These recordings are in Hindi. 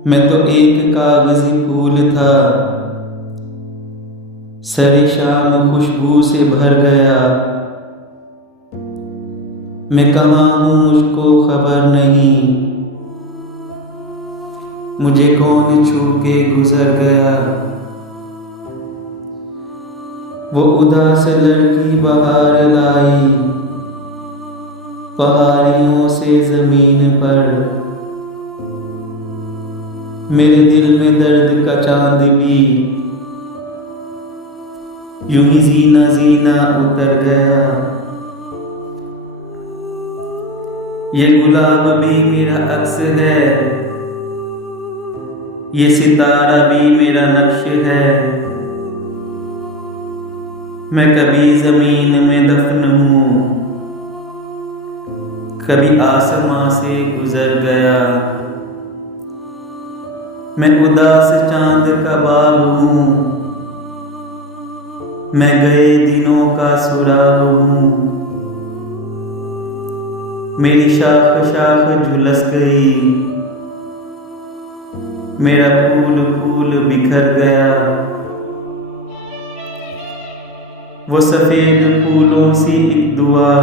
मैं तो एक कागजी फूल था, सरे शाम खुशबू से भर गया। मैं कहाँ हूँ मुझको खबर नहीं, मुझे कौन छू के गुजर गया। वो उदास लड़की बहार लाई, पहाड़ियों से जमीन पर। मेरे दिल में दर्द का चांद भी यूं ही जीना जीना उतर गया। ये गुलाब भी मेरा अक्स है, ये सितारा भी मेरा नक्श है। मैं कभी जमीन में दफन हूँ, कभी आसमां से गुजर गया। मैं उदास चांद का बाग हूँ, मैं गए दिनों का सुराग हूँ। मेरी शाख शाख झुलस गई, मेरा फूल फूल बिखर गया। वो सफेद फूलों सी एक दुआ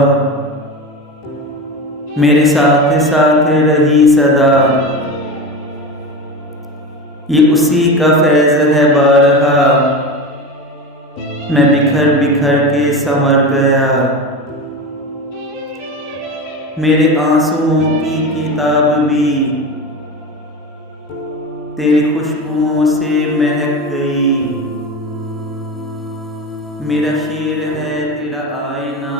मेरे साथ साथ रही सदा। ये उसी का फैज है बारहा, मैं बिखर बिखर के संवर गया। मेरे आंसुओं की किताब भी तेरी खुशबुओं से महक गई। मेरा शेर है तेरा आईना,